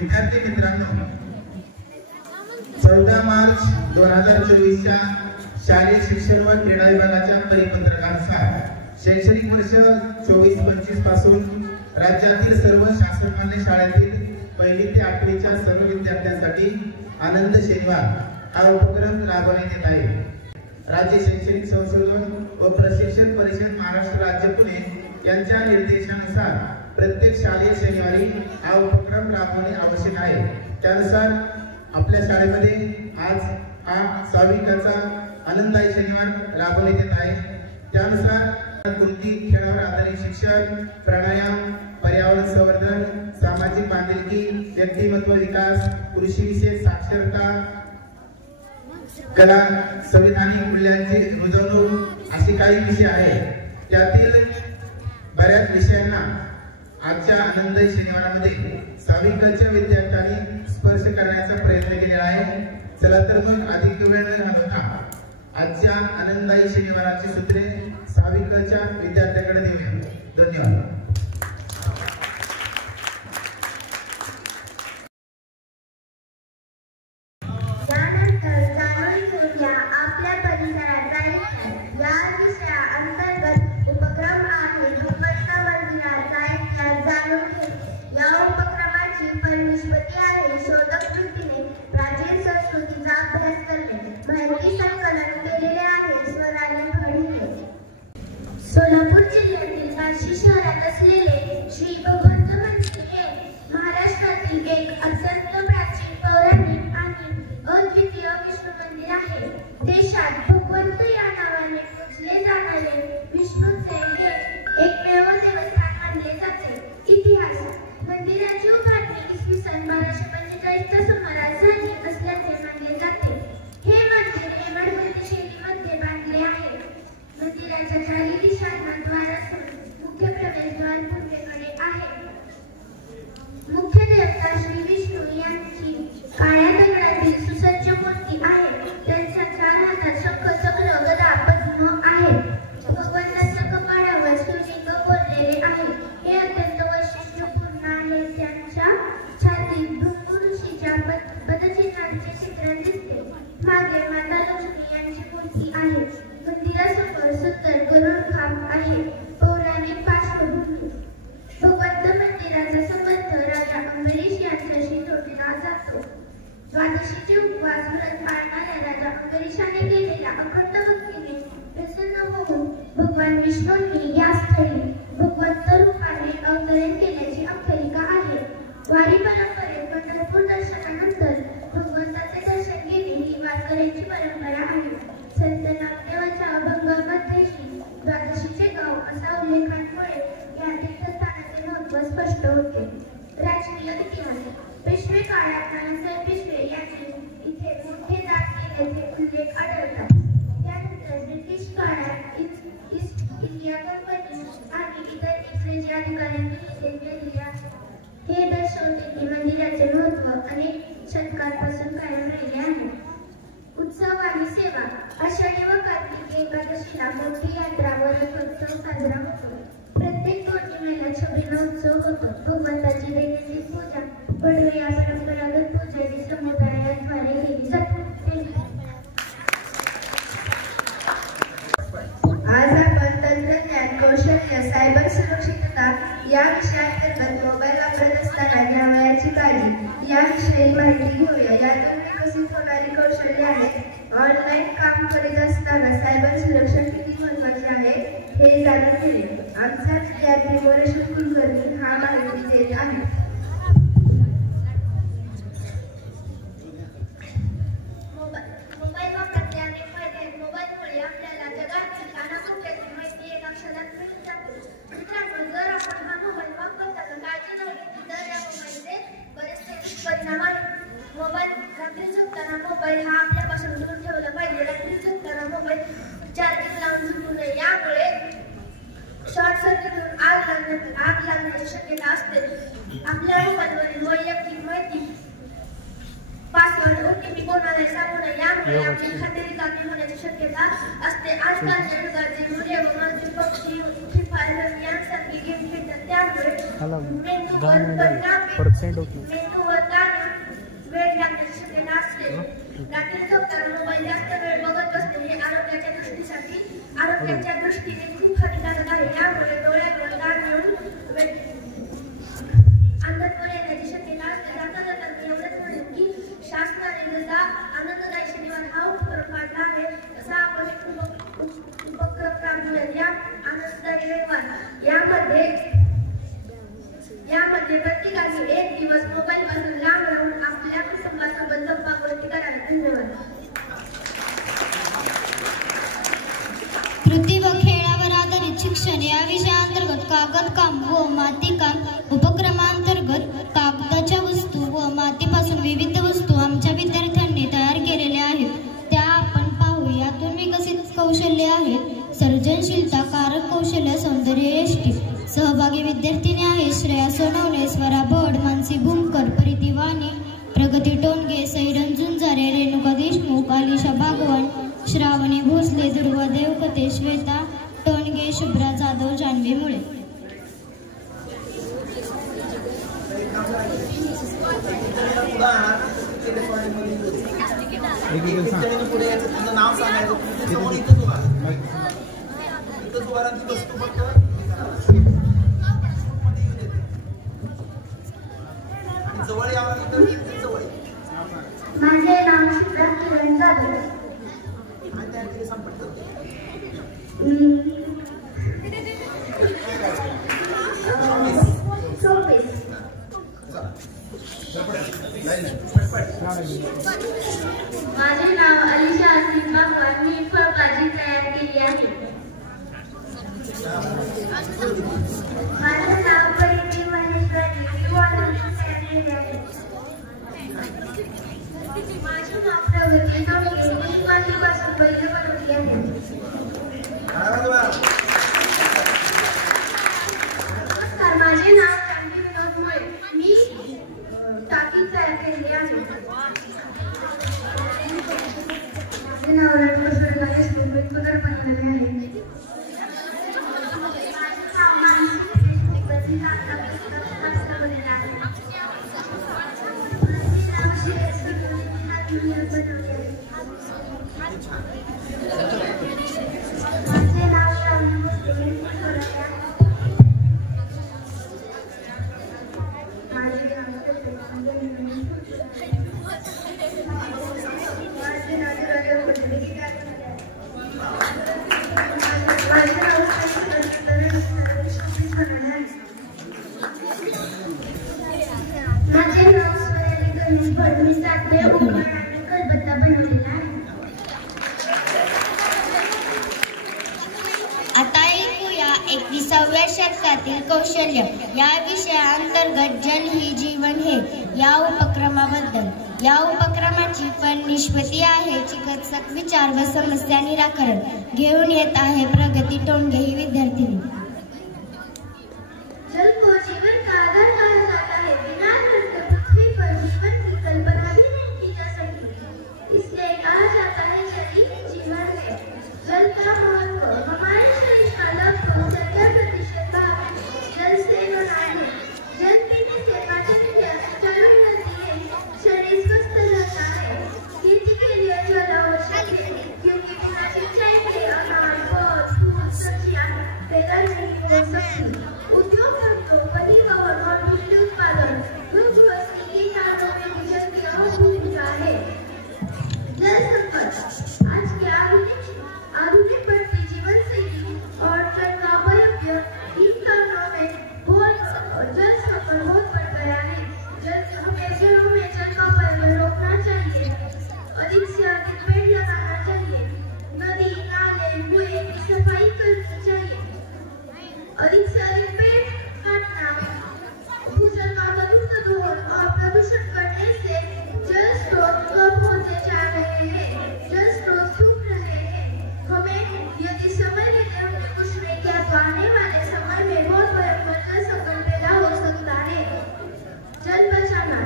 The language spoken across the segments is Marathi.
विद्यार्थी मित्रांनो, 14 मार्च 2024 च्या शालेय शिक्षण व क्रीडा विभागाच्या परिपत्रकानुसार शैक्षणिक वर्ष 24-25 पासून राज्यातील सर्व शासनमान्य शाळेतील 1ली ते 8वीच्या सर्व विद्यार्थ्यांसाठी आनंद शनिवार हा उपक्रम राबवण्यात येत आहे। राज्य शैक्षणिक संशोधन व प्रशिक्षण परिषद महाराष्ट्र राज्य पुणे यांच्या निर्देशानुसार प्रत्येक शालेय शनिवारी हा उपक्रम राबवणे आवश्यक आहे। त्यानुसार आपल्या शाळेमध्ये आज हा साविकाचा आनंददायी शनिवार राबवण्यात येत आहे। त्यानुसार कृती, खेळावर आधारित शिक्षण, प्राणायाम, पर्यावरण संवर्धन, सामाजिक बांधिलकी, व्यक्तिमत्व विकास, कृषी विषयक साक्षरता, कला, संविधानिक मूल्यांची रुजवणूक असे काही विषय आहेत। त्यातील बऱ्याच विषयांना आजच्या आनंददायी शनिवारामध्ये साविकाच्या विद्यार्थ्यांनी स्पर्श करण्याचा प्रयत्न केलेला आहे। चला तर मग अधिक वेळ न घालवता आजच्या आनंददायी शनिवाराची सूत्रे साविकाच्या विद्यार्थ्यांकडे देऊया। धन्यवाद। सोलापूर जिल्ह्यातील बार्शी शहरात असलेले श्री भगवंत मंदिर हे महाराष्ट्रातील एक अत्यंत प्राचीन, पौराणिक आणि अद्वितीय विष्णू मंदिर आहे। देशात भगवंत या नावाने पूजले जाणारे विष्णूचे हे एकमेव देवस्थान मानले जाते। इतिहास: मंदिराची उभारणी इसवी सन 1245 च्या सुमारास झाली असल्याचे मानले जाते। हे मंदिर हेमाडपंथी शैलीमध्ये बांधले आहे। मंदिराच्या चारी दिशांना द्वार असून मुख्य प्रवेशद्वार पूर्वेकडे आहे। मुख्य देवता श्री विष्णू यांची काळ्या दगडातील सुसज्ज मूर्ती आहे। त्यांच्या 4 हातात शंख, चक्र, गदा, पद्म आहे। भगवंताच्या कपाळावर शिवलिंग कोरलेले आहे। हे अत्यंत वैशिष्ट्यपूर्ण आहे। त्यांच्या छातीत भृगु ऋषीच्या पदचिन्हांचे चित्रण दिसते। मागे माता लक्ष्मी यांची मूर्ती आहे। मंदिरासमोर सुंदर गरुड खांब आहे। पौराणिक पार्श्वभूमी: भगवंत मंदिराचा संबंध राजा अंबरीश यांच्याशी जोडला जातो। द्वादशीचे उपवास व्रत पाळणाऱ्या राजा अंबरीशाने केलेल्या अखंड भक्तीने प्रसन्न होऊन भगवान विष्णूंनी या स्थळी भगवंत रूपाने अवतरण केल्याची आख्यायिका आहे। वारी परंपरेत पंढरपूर दर्शनानंतर भगवंताचे दर्शन घेणे ही वारकऱ्यांची परंपरा आहे। संत नामदेवाच्या अभंगामध्ये द्वादशीचे गाव असा उल्लेखांमुळे या तीर्थस्थानाचे महत्त्व स्पष्ट होते। राजकीय इतिहास: पेशवे काळात नानासाहेब पेशवे यांनी इथे मोठे दान केल्याचे उल्लेख आढळतात। त्यानंतर ब्रिटिश काळात ईस्ट इंडिया कंपनी आणि इतर इंग्रजी अधिकाऱ्यांनी इथे केलेले आहे। हे दर्शवते की मंदिराचे महत्त्व अनेक शतकांपासून कायम राहिले आहे। उत्सव आणि सेवा: आषाढी व कार्तिकी एकादशीला मोठी यात्रा व रथोत्सव साजरा होतो। प्रत्येक पौर्णिमेला छबिना उत्सव होतो। भगवंताची दैनंदिन पूजा पडवी या परंपरागत पूजेची समुदायाद्वारे केली जाते। आज आपण तंत्रज्ञान, कौशल्य, सायबर सुरक्षितता या विषयांतर्गत मोबाईल वापरत असताना घ्यावयाची काळजी याविषयी माहिती घेऊया। यातून विकसित होणारी कौशल्य आहेत। ऑनलाईन काम करीत असताना सायबर सुरक्षा किती महत्त्वाची आहे हे जाणून घेणे। आमचा विद्यार्थी मोरेश कुलकर्णी हा माहिती देत आहे। मोबाईल वापरण्याचे अनेक फायदे आहेत। मोबाईलमुळे आपल्याला जगातील कानाकोपऱ्यातील माहिती एका क्षणात मिळून जाते। मित्रांनो, जर आपण हा मोबाईल वापरताना काळजी न घेतली तर या मोबाईलचे बरेचसे दुष्परिणाम आहेत। मोबाईल रात्री झोपताना मोबाईल हा आपल्यापासून दूर ठेवला पाहिजे। रात्री झोपताना मोबाईल चार्जिंग लावून झोपू नये। यामुळे शॉर्ट सर्किट होऊन आग लागण्याची शक्यता असते। आपल्या मोबाईलवरील वैयक्तिक माहिती, पासवर्ड, OTP कोणालाही सांगू नये। यामुळे आपली खाते रिकामी होण्याची शक्यता असते। आजकालच्या युगात जे मुले व मजूर पक्षी, फ्री फायर यांसारखी गेम खेळतात त्यामुळे मेंदूवर आरोग्याच्या दृष्टीने खूप हानिकारक आहे. यामुळे डोळ्यावर ताण येऊन अंधत्व येण्याची शक्यता असते. जाता एवढंच म्हणेन की शासनाने जसा आनंददायी शनिवार हा उपक्रम काढला आहे तसा आपण उपक्रम राबवूयात. या आनंददायी रविवार यामध्ये प्रत्येकाने एक दिवस मोबाईल पासून लांब राहून आपल्या कुटुंबासोबत गप्पा गोष्टी कराव्या. धन्यवाद. कृती व खेळावर आधारित शिक्षण या विषयाअंतर्गत कागदकाम व मातीकाम उपक्रमांतर्गत कागदाच्या वस्तू व मातीपासून विविध वस्तू आमच्या विद्यार्थ्यांनी तयार केलेल्या आहेत. त्या आपण पाहू. यातून विकसित कौशल्ये आहेत सर्जनशीलता, कारक कौशल्य, सौंदर्य यष्टी. सहभागी विद्यार्थिनी आहेत श्रेया सोनवणे, स्वरा भट, मानसी भूमकर, परिती वाणी, प्रगती टोनगे, सैरन झुंजारे, रेणुका देशमुख, आलिशा भागवान, श्रावणी भोसले, दुर्वा देवकते, श्वेता टोनगे, शुभ्रा जाधव, जान्हवी मुळे. नाव सांगायचं जवळ यावं जवळ. माझे नाव शुभ्रा किरण जाधव. माझे नाव अलिशा आसिफ भगवान. मी फळभाजी तयार केली आहे. माझे नाव परिती महेश्वरी. मी वाढवणी तयार केली आहे. माझे नाव प्रगती टोनगे. मी मातीपासून बैल बनवली आहे. नमस्कार, माझे नाव शांती विनोद मुळे. मी टाकी तयार केली आहे. माझे नाव राजकिशोर गणेश. मी पदर बनवले आहे. माझे नाव मानसी देशमुख. मी कागदापासून बनवले आहे. माझे नाव श्रेयस बनवले आहे. माझे नाव श्रावणी भोसले. मी बनवले आहे. माझे नाव स्वराली गणेश भट. मी साखरे उकळ आणि कलबत्ता बनवलेला आहे. आता ऐकूया 21व्या शतकातील कौशल्य या विषयाअंतर्गत जल ही जीवन हे या उपक्रमाबद्दल. या उपक्रमाची फलनिष्पत्ती आहे चिकित्सक विचार व समस्या निराकरण. घेऊन येत आहे प्रगती टोनगे ही विद्यार्थिनी. जल को जीवन का आधार कहा जाता है. बिना जल के पृथ्वी पर जीवन की कल्पना भी नहीं की जा सकती. इसलिए कहा जाता है जल ही जीवन है. जल का महत्व हमारे शरीर का लगभग 70% भाग जल से बना है. जल पीने से पाचन क्रिया सुचारू रहती है. शरीर स्वस्थ रहता है. खेती के लिए जल आवश्यक है क्योंकि बिना सिंचाई के अनाज, फल, फूल, सब्जियां पैदा नहीं हो सकती. उद्योग धंधों, परिवहन और बिजली उत्पादन, दुग्ध व सिंचाई कार्यों में जल की अहम भूमिका है. जल संकट आज के आधुनिक बढ़ती जीवन शैली और जल का अपव्यय इन कारणों में जल संकट बहुत बढ़ गया है. हमें घरों में जल का अपव्यय रोकना चाहिए. अधिक से अधिक पेड़ लगाना चाहिए. नदी, नाले, कुएं की सफाई करनी चाहिए. अधिक से अधिक पेड़ काटना भूजल का प्रदूषण और प्रदूषण करने से जल स्रोत कम होते जा रहे हैं. जल स्रोत सूख रहे हैं. हमें यदि समय लेते हुए कुछ नहीं किया तो आने वाले समय में बहुत भयंकर जल संकट पैदा हो सकता है. जल बचाना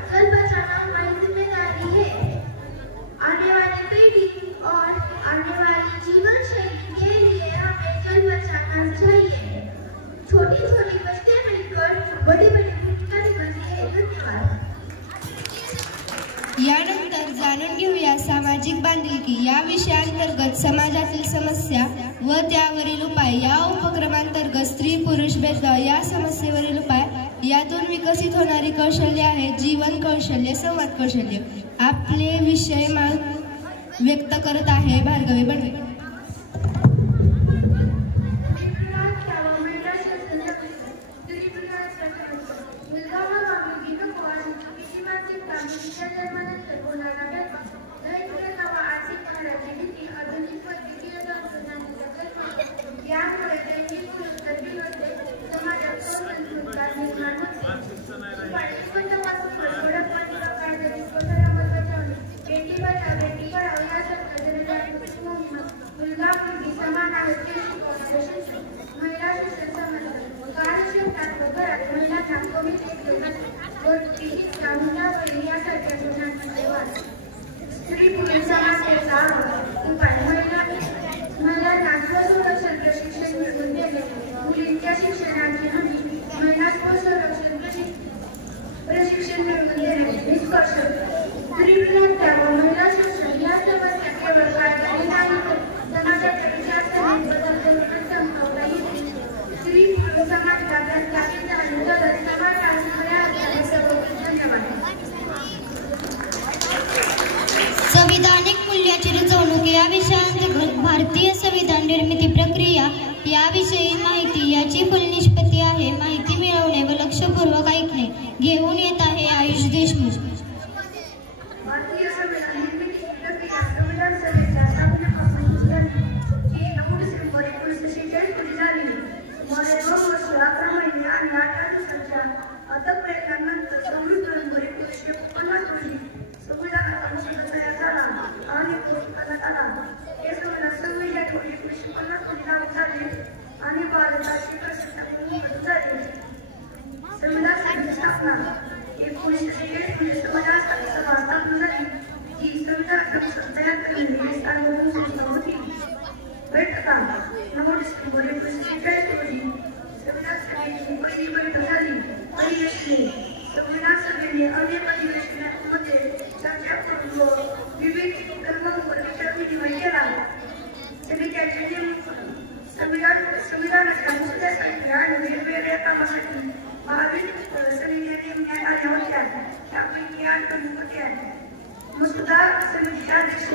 हमारी जिम्मेदारी है. आने वाली पीढ़ी और आने वाली जीवन शैली के लिए हमें जल बचाना चाहिए. छोटी छोटी बस्तियां मिलकर बड़ी बड़ी भूमिका निभाती है. धन्यवाद. यानंतर जाणून घेऊया सामाजिक बांधिलकी या विषयाअंतर्गत समाजातील समस्या व त्यावरील उपाय या उपक्रमांतर्गत स्त्री पुरुष भेदभाव या समस्येवरील उपाय यातून विकसित होणारी कौशल्य आहेत जीवन कौशल्य संवाद कौशल्य। आपले विषय व्यक्त करत आहे भार्गवी बडवे। संविधानिक मूल्याची रुजवणूक या विषयाअंतर्गत भारतीय संविधान निर्मिती प्रक्रिया याविषयी माहिती याची फलनिष्पत्ती आहे। माहिती मिळवणे व लक्षपूर्वक ऐकणे घेऊन येत आहे आयुष देशमुख। भारतीय संविधान निर्मिती प्रक्रिया संविधान सभेच्या स्थापनेपासून झाली ही 9 डिसेंबर 1946 रोजी झाली। सुमारे 2 वर्ष 11 महिने आणि 18 दिवसांच्या अथक प्रयत्नांनंतर 26 नोव्हेंबर 1950 रोजी संविधानाचा मसुदा तयार झाला आणि तो स्वीकारण्यात आला। हे संविधान 26 जानेवारी 1950 रोजी लागू झाले आणि भारताची प्रशासकीय मंजूर झाले। संविधान सभेची स्थापना 1946 रोजी संविधान सभा स्थापन झाली। ही संविधानाचा मसुदा तयार करणारी सार्वभौम संस्था होती। बैठका 9 डिसेंबर 1946 रोजी संविधान सभेची पहिली बैठक झाली। अधिवेशने संविधान सभेने अनेक अधिवेशनांमध्ये चर्चा करून व विविध उपक्रमांवर विचारविनिमय केला। समित्याचे नेमून संविधानाच्या मसुद्यासाठी आणि वेगवेगळ्या कामासाठी 22 समित्या नेमण्यात आल्या होत्या। त्यापैकी 8 प्रमुख होत्या। मसुदा समितीचे अध्यक्ष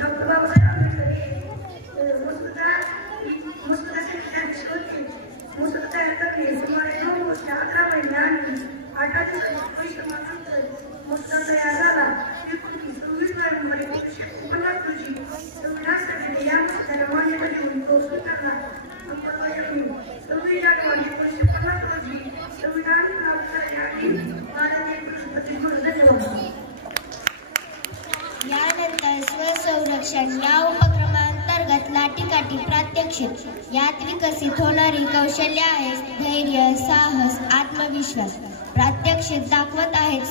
डॉक्टर बाबासाहेब आंबेडकर हे मसुदा समितीचे अध्यक्ष होते। मसुदा तयार करणे सुमारे 9 वर्ष 11 महिने आणि 18 दिवसांच्या परिश्रमानंतर मसुदा तयार झाला। 26 नोव्हेंबर 1950 रोजी संविधान सभेने या मसुद्याला मान्यता देऊन तो स्वीकारला। 26 जानेवारी 1950 रोजी संविधान लागू झाले आणि भारतीय राष्ट्रपती म्हणून धन्यवाद। यानंतर स्वसंरक्षण या उपक्रमांतर्गत लाठीकाठी प्रात्यक्षिक यात विकसित होणारी कौशल्य आहेत धैर्य साहस आत्मविश्वास। प्रात्यक्षिक दाखवत आहेत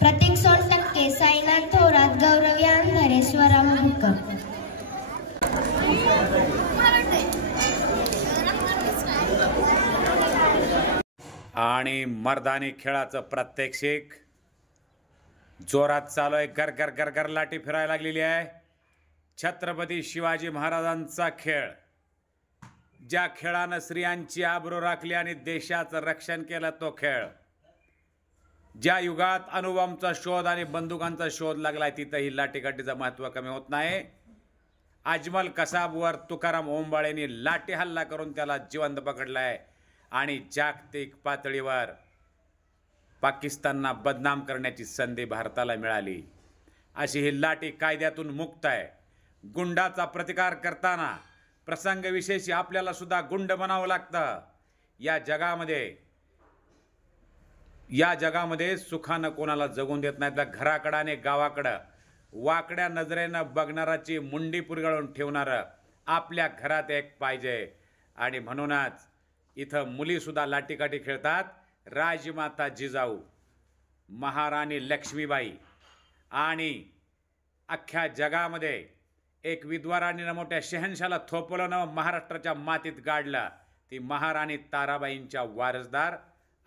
प्रतीक सोनटक्के साईनाथ थोरात गौरव अंधारे स्वरा मुहूर्कर। आणि मर्दानी खेळाचं प्रात्यक्षिक जोरात चालू आहे। गर गर गर गर लाठी फिरायला लागलेली आहे। छत्रपती शिवाजी महाराजांचा खेळ, ज्या खेळानं स्त्रियांची आबरू राखली आणि देशाचं रक्षण केलं तो खेळ। ज्या युगात अणुबॉम्बचा शोध आणि बंदुकांचा शोध लागलाय तिथंही लाठीकाठीचं महत्त्व कमी होत नाही। अजमल कसाबवर तुकाराम ओंबाळेंनी लाठी हल्ला करून त्याला जिवंत पकडलाय आणि जागतिक पातळीवर पाकिस्तानला बदनाम करण्याची संधी भारताला मिळाली। अशी ही लाठी कायद्यातून मुक्त आहे। गुंडाचा प्रतिकार करताना प्रसंगविशेषी आपल्याला सुद्धा गुंड बनावं लागतं। या जगामध्ये सुखानं कोणाला जगून देत नाहीत। घराकडं आणि गावाकडं वाकड्या नजरेनं बघणाराची मुंडी पुरगळून ठेवणारं आपल्या घरात एक पाहिजे। आणि म्हणूनच इथं मुलीसुद्धा लाठीकाठी खेळतात। राजमाता जिजाऊ, महाराणी लक्ष्मीबाई आणि अख्ख्या जगामध्ये एक विधवा राणीनं मोठ्या शहनशाला थोपवलं न महाराष्ट्राच्या मातीत गाडलं। ती महाराणी ताराबाईंच्या वारसदार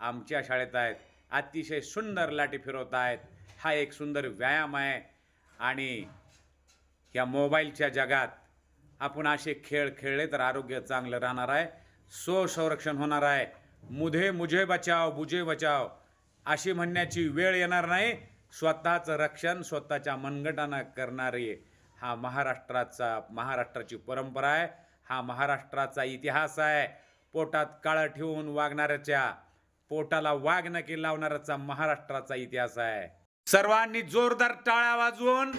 आमच्या शाळेत आहेत। अतिशय सुंदर लाठी फिरवत आहेत। हा एक सुंदर व्यायाम आहे। आणि या मोबाईलच्या जगात आपण असे खेळ खेळले तर आरोग्य चांगलं राहणार आहे, स्वसंरक्षण होणार आहे. मुझे मुझे बचाव बुझे बचाव अशी म्हणण्याची वेळ येणार नाही. स्वतःचं रक्षण स्वतःच्या मनगटानं करणारे हा महाराष्ट्राची परंपरा आहे, हा महाराष्ट्राचा इतिहास आहे. पोटात काळं ठेवून वागणाऱ्याच्या पोटाला वाघ नक्की लावणाऱ्याचा महाराष्ट्राचा इतिहास आहे. सर्वांनी जोरदार टाळ्या वाजवून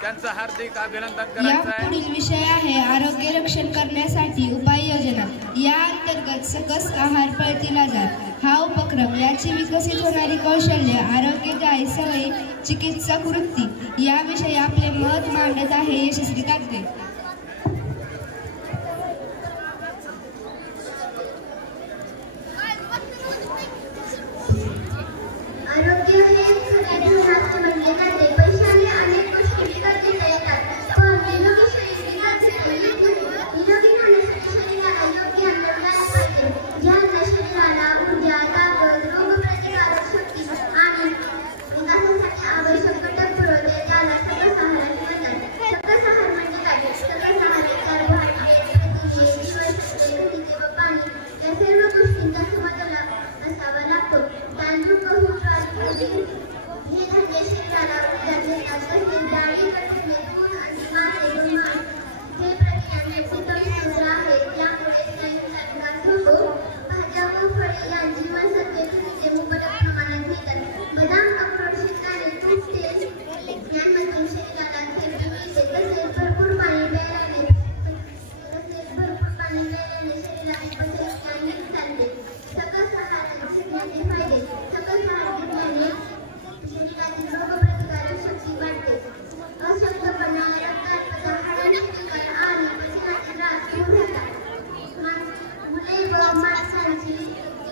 त्यांचं हार्दिक अभिनंदन करायचं आहे. पुढील विषय आहे आरोग्य रक्षण करण्यासाठी उपाययोजना. या अंतर्गत सकस आहार पळतील आजार हा उपक्रम, याची विकसित होणारी कौशल्य, आरोग्यदायी सवयी, चिकित्सक वृत्ती याविषयी आपले मत मांडत आहे यशस्वी कागदे. आरोग्य हे जीवनात म्हणले जाते. पैशाने अनेक गोष्टी विकत घेता येतात, पण निरोगी शरीर विकत घेता येत नाही. निरोगी राहण्यासाठी शरीराला योग्य अन्न मिळाले पाहिजे. ज्या अन्न शरीराला ऊर्जा, ताकद, रोगप्रतिकारक शक्ती आणि विकासासाठी आवश्यक घटक पुरवते त्याला सकस आहार म्हणतात. सकस आहार म्हणजे काय? सकस आहारात कार्बोहायड्रेट, प्रथिने, जीवनसत्त्वे, खनिजे व पाणी या सर्व गोष्टींचा समतोल असावा लागतो. तांदूळ, गहू, ज्वारी, हे धान्य शरीराला ऊर्जा देतात. तसेच डाळी, कडधान्ये, दूध, अंडी, मासे, गोमांस हे प्रथिनांचे उत्तम स्रोत आहेत. त्यामुळे स्नायूंचा विकास होतो. भाज्या व फळे यांत जीवनसत्त्वे, खनिजे मुबलक प्रमाणात मिळतात. बदाम, अक्रोड, शेंगदाणे, तूप, तेल यांमधून शरीराला चरबी मिळते. तसेच भरपूर पाणी प्यायल्याने शरीराची पचनक्रिया नीट चालते. सकस आहार घेण्याचे फायदे. सकस आहार घेतल्याने शरीरातील रोगप्रतिकारक शक्ती वाढते. अशक्तपणा, रक्ताल्पता, हाडांचे विकार आणि पचनाचे त्रास दूर होतात. मुले व माणसांची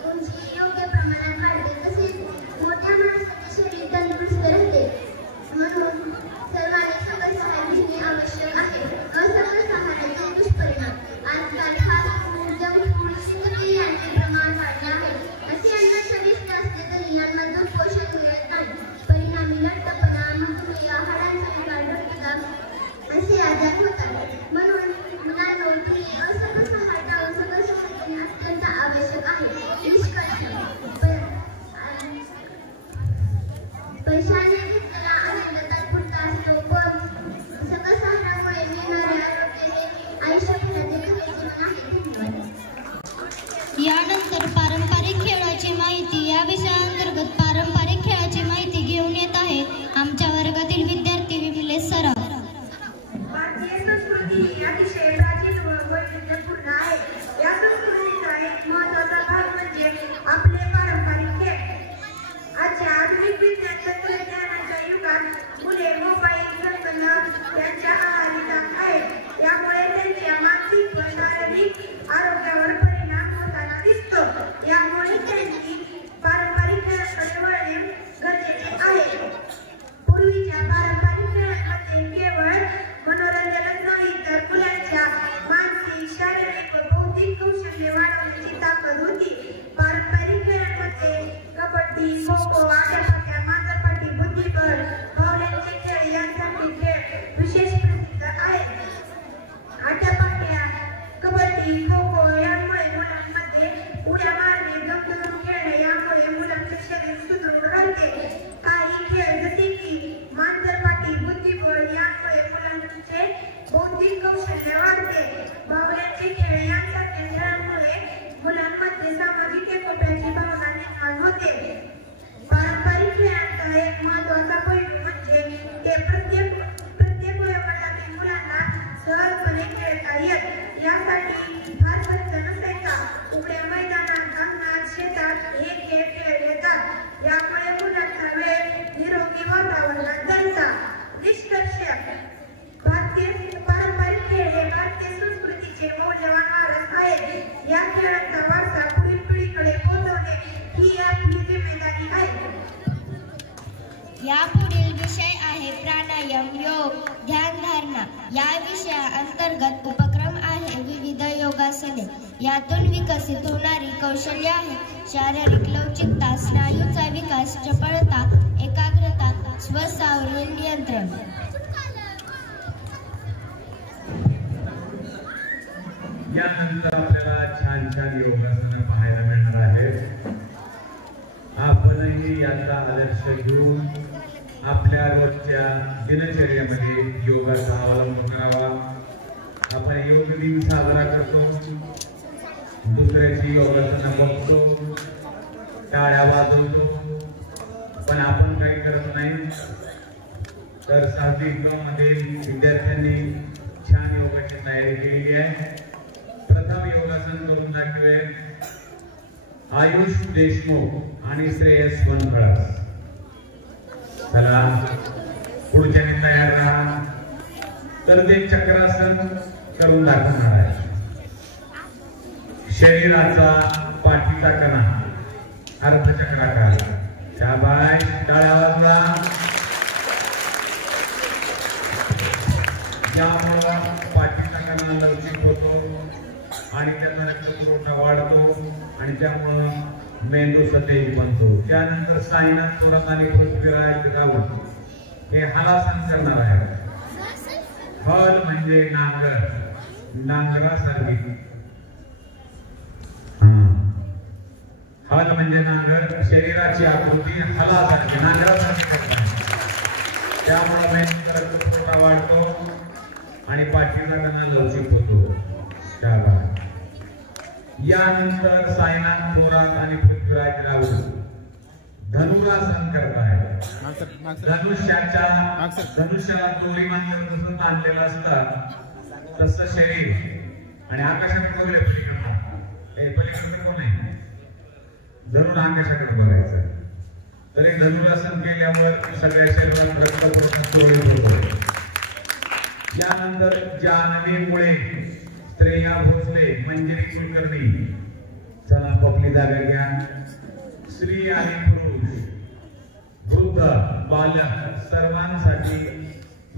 उंची योग्य प्रमाणात वाढते. तसेच मोठ्या माणसाचे शरीर तंदुरुस्त राहते. म्हणून सर्वांनी सकस आहार घेणे आवश्यक आहे. असकस आहाराचे दुष्परिणाम. आजकाल fast food, junk food, sugary यांचे प्रमाण वाढले आहे. असे अन्न चविष्ट असले तरी यांमधून पोषण मिळत नाही. परिणामी लठ्ठपणा, मधुमेह, हाडांचा विकार, रक्तदाब असे आजार होतात. म्हणून मुलांनो, तुम्ही असकस आहार टाळून सकस आहार घेणे अत्यंत आवश्यक आहे. निष्कर्ष. पैशाने घेतलेला आनंद तात्पुरता असतो, पण सकस आहारामुळे मिळणारे आरोग्य हे आयुष्यभराचे खरे जीवन आहे. धन्यवाद. यानंतर पारंपरिक खेळाची माहिती. या विषयाअंतर्गत पारंपरिक खेळाची माहिती घेऊन येत आहे आमच्या वर्गातील विद्यार्थी विमलेश सराफ. भारतीय संस्कृती ही अतिशय प्राचीन व वैविध्यपूर्ण आहे. या संस्कृतीचा एक महत्त्वाचा भाग म्हणजे आपले पारंपरिक खेळ. आजच्या आधुनिक विज्ञान तंत्रज्ञानाच्या युगात मुले मोबाईल, संगणक यांच्या आहारी जात आहेत. यामुळे त्यांच्या मानसिक व शारीरिक आरोग्यावर परिणाम होताना दिसतो. यामुळे त्यांनी पारंपरिक खेळाकडे वळणे गरजेचे आहे. पूर्वीच्या पारंपरिक खेळांमध्ये केवळ मनोरंजनच नाही तर मुलांच्या मानसिक, शारीरिक व बौद्धिक कौशल्य वाढवण्याची ताकद होती. पारंपरिक खेळांमध्ये कबड्डी, खो खो, आट्यापाट्या, मांजरपाटी, बुद्धिबळ, बाहुल्यांचे खेळ यांसारखे खेळ विशेष प्रसिद्ध आहेत. आट्यापाट्या, कबड्डी, खो खो यामुळे मुलांमध्ये उड्या मारणे, दमदमून खेळणे यामुळे मुलांचे शरीर सुदृढ राहते. काही खेळ जसे की मांजरपाटी, बुद्धिबळ यामुळे मुलांचे बौद्धिक कौशल्य वाढते. बाहुल्यांचे खेळ यांसारख्या खेळांमुळे मुलांमध्ये सामाजिक एकोप्याची भावना निर्माण होते. पारंपरिक खेळांचा एक महत्त्वाचा पैलू म्हणजे ते प्रत्येक वयोगटातील मुलांना सहजपणे खेळता येत. यासाठी फार खर्च नसायचा. उघड्या मैदानात, अंगणात, शेतात हे खेळ खेळले जात. यामुळे मुलांचा वेळ निरोगी वातावरणात जायचा. निष्कर्ष. पारंपरिक खेळ हे भारतीय संस्कृतीचे मौल्यवान वारस आहेत. या खेळांचा वारसा पुढील पिढीकडे पोहोचवणे ही आपली जिम्मेदारी आहे. यापुढील विषय आहे प्राणायाम, योग, ध्यानधारणा. या विषयाअंतर्गत उपक्रम आहे विविध योगासने. यातून विकसित होणारी कौशल्य आहे शारीरिक लवचिकता, स्नायूचा विकास, चपळता, एकाग्रता, श्वासावरील नियंत्रण. यानंतर आपल्याला छान छान योगासनं पाहायला मिळणार आहेत. आपणही याचा आदर्श घेऊन आपल्या रोजच्या दिनचर्येमध्ये योगाचा अवलंब करावा. आपण योग दिन साजरा करतो, दुसऱ्याची योगासनं बघतो, टाळ्या वाजवतो, पण आपण काही करत नाही. तर 7वी क मध्ये विद्यार्थ्यांनी छान योगाची तयारी केलेली आहे. प्रथम योगासन करून दाखवे आयुष देशमुख आणि श्रेयस वनखळस. चला पुढच्याने तयार राहा. तर ते चक्रासन करून दाखवणार आहे. शरीराचा पाठीचा कणा अर्धचक्राकार. शाबाश, टाळ्या वाजवा. यामुळं पाठीचा कणा लवचिक होतो आणि त्याचा रक्तपुरवठा वाढतो आणि त्यामुळं मेंदू सतेज बनतो. त्यानंतर साईनाथ थोडा आणि पृथ्वीराज राऊत हे हलासन करणार आहे. हल म्हणजे नांगर, नांगरासारखी. हल म्हणजे नांगर, शरीराची आकृती हलासारखी नांगरासारखी करतात. त्यामुळे मेंदूचा रक्तपुरवठा वाढतो आणि पाठीचा कणा लवचिक होतो. यानंतर साईनाथ थोरात आणि पृथ्वीराज राऊत धनुरासन करताय. धनुष्याला दोरी मांडल्यावर जसं बांधलेलं असतं तसं शरीर आणि आकाशाकडे बघले पलीकडे कोण आहे, धनुर आकाशाकडे बघायचं. तरी धनुरासन केल्यावर सगळ्या शरीरात रक्तपुरवठा सुरळीत होतो. यानंतर जानवीमुळे श्रेया भोसले, मंजिरी कुलकर्णी. चला आपली जागा घ्या. स्त्री आणि पुरुष, वृद्ध, बालक सर्वांसाठी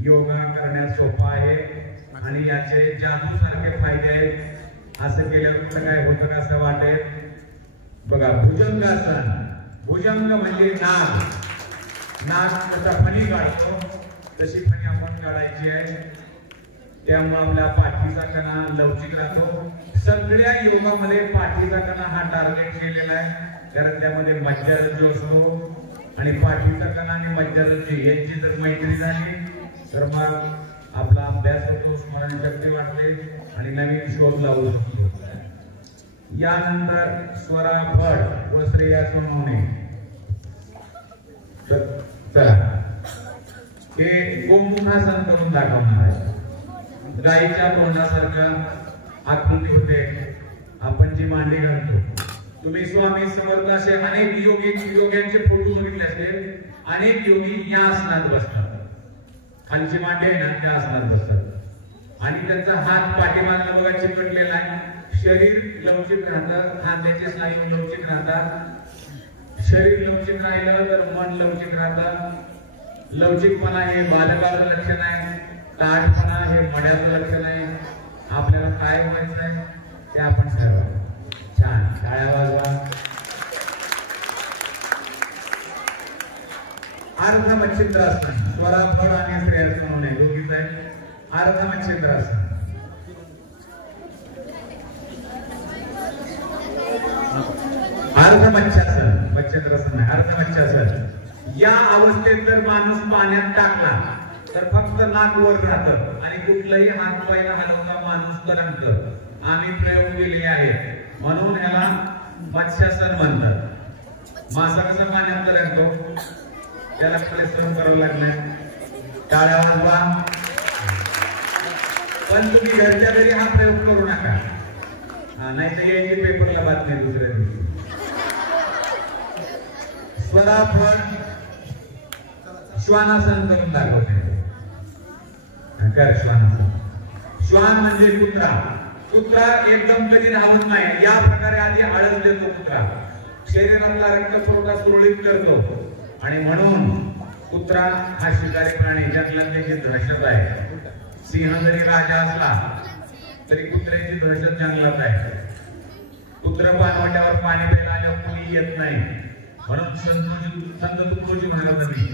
योगा करण्यास सोपा आहे आणि याचे जादू सारखे फायदे आहेत. असं केल्यावर काय होतं का असं वाटेल. बघा भुजंगासन. भुजंग म्हणजे नाग. नाग कसा फणी काढतो तशी फणी आपण काढायची आहे. त्यामुळे आपल्या पाठीचा कणा लवचिक राहतो. सगळ्या योगामध्ये पाठीचा कणा हा टार्गेट केलेला आहे, कारण त्यामध्ये मज्जारज्जू असतो आणि पाठीचा कणा आणि मज्जारज्जू यांची जर मैत्री झाली तर मग आपला अभ्यास होतो, स्मरणशक्ती वाढते आणि नवीन शोध लावू शकतो. यानंतर स्वरा भट व श्रेया सोनवणे. चला हे गोमुखासन करून दाखवणार आहे. गायीच्या तोंडासारखं आकृती होते. आपण जी मांडी घालतो, तुम्ही स्वामी समर्थ असे अनेक योग्यांचे फोटो बघितले असतील. अनेक योगी या आसनात बसतात. खालची मांडी आहे ना त्या आसनात बसतात आणि त्यांचा हात पाठीमागला बघा चिकटलेला आहे. शरीर लवचिक राहतं, खांद्याचे स्नायू लवचिक राहतात. शरीर लवचिक राहिलं तर मन लवचिक राहतं. लवचिकपणा हे बालकाचं लक्षण आहे, ताठपणा हे मड्याचं लक्षण आहे. आपल्याला काय व्हायचं आहे ते आपण ठरवा. छान, टाळ्या वाजवा. अर्धमच्छिद्रासन. स्वरा भट आणि श्रेया सोनवणे दोघीच आहे. अर्धमच्छिद्रासन. अर्धमच्छासन, मच्छिद्रासन नाही, अर्धमच्छासन. या अवस्थेत जर माणूस पाण्यात टाकला तर फक्त नाक वर राहतं आणि कुठलाही हात पायला हलवता माणूस तरंगत. आम्ही प्रयोग केले आहेत म्हणून ह्याला मत्स्यासन म्हणतात. मासा कसा पाण्यात तरंगतो त्याला परिश्रम करावं लागलं. टाळ्या वाजवा. पण तुम्ही घरच्या घरी हा प्रयोग करू नका, नाही तर यायची पेपरला बातमी दुसऱ्या दिवशी. स्वराफळ श्वानासन करून दाखवते. कर श्वानासन. श्वान म्हणजे कुत्रा. कुत्रा एकदम कधी धावत नाही. या प्रकारे आधी आळस देतो कुत्रा. शरीरातला रक्तपुरवठा सुरळीत करतो आणि म्हणून कुत्रा हा शिकारी प्राणी, जंगलात त्याची दहशत आहे. सिंह जरी राजा असला तरी कुत्र्याची दहशत जंगलात आहे. कुत्र पानवट्यावर पाणी प्यायला आल्यावर कोणी येत नाही. म्हणून संत तुकोजी म्हणाला मी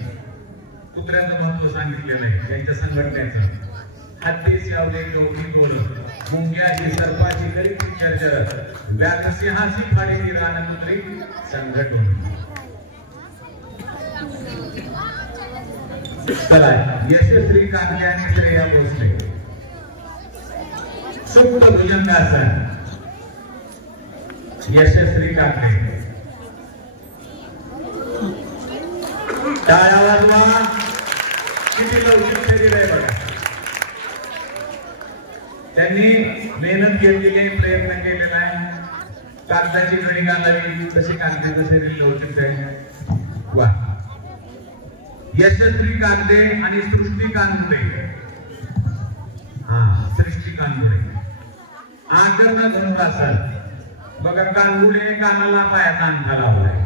कुत्र्याचं महत्व सांगितलेलं आहे त्यांच्या संघटनेचं. हत्तीचे अवघे गवठी गोल. मुंग्याची सर्पाची करी चर्चर व्याघसिंहाची फाडीली रानमुद्री संघटून. चला यशस्वी कांदे आणि श्रेया भोसले सुप्त भुजंगासन. यशस्वी कांदे टाळ्या वाजवा. किती लवचिक शरीर आहे बघा. त्यांनी मेहनत घेतलेली आहे, प्रयत्न केलेला आहे. कागदाची घडी घालावी तशी कागदाचं शरीर लवचिक आहे. वा. यशस्वी कागदे आणि सृष्टी कानपुरे. सृष्टी कानपुरे आकर्ण धनुरासन. बघा कानपुरे कानाला पायाचा अंगठा लावलाय.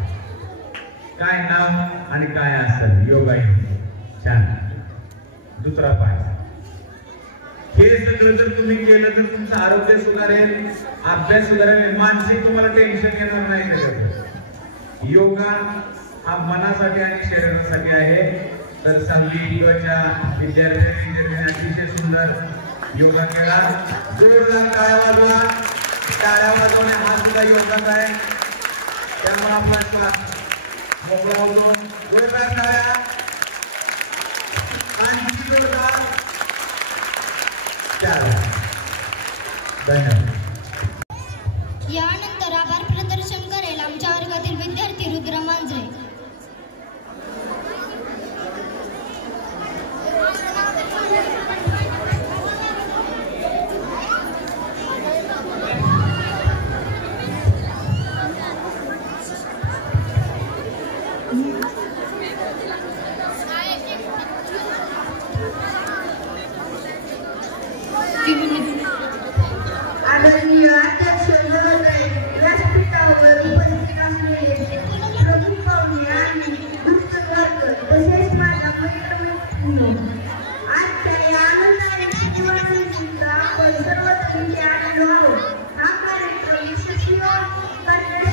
काय नाव आणि काय असेल योगाई. छान. दुसरा पाय. हे सगळं जर तुम्ही केलं तर तुमचं आरोग्य सुधारेल, अभ्यास सुधारेल, मानसिक तुम्हाला टेन्शन येणार नाही. त्याच्यात योगा हा मनासाठी आणि शरीरासाठी आहे. तर संगीताच्या विद्यार्थ्यांनी अतिशय सुंदर योगा केला. जोरदार टाळ्या वाजवा. टाळ्या वाजवणे हा सुद्धा योगाच आहे. त्यामुळे आपला श्वास मोकळा होतो. जोरदार टाळ्या. आणखी जोरदार. धन्यवाद. यानंतर आभार प्रदर्शन करेल आमच्या वर्गातील विद्यार्थी रुद्र मांजरे. आदरणीय अध्यक्ष महोदय, व्यासपीठावर उपस्थित असलेले प्रमुख पाहुणे आणि गुप्तवर्ग तसेच माझ्या मैत्रिणींनो, आजच्या या आनंदाने दिवसानिमित्त आपण सर्वजण इथे आलेलो आहोत. हा कार्यक्रम यशस्वी करण्यासाठी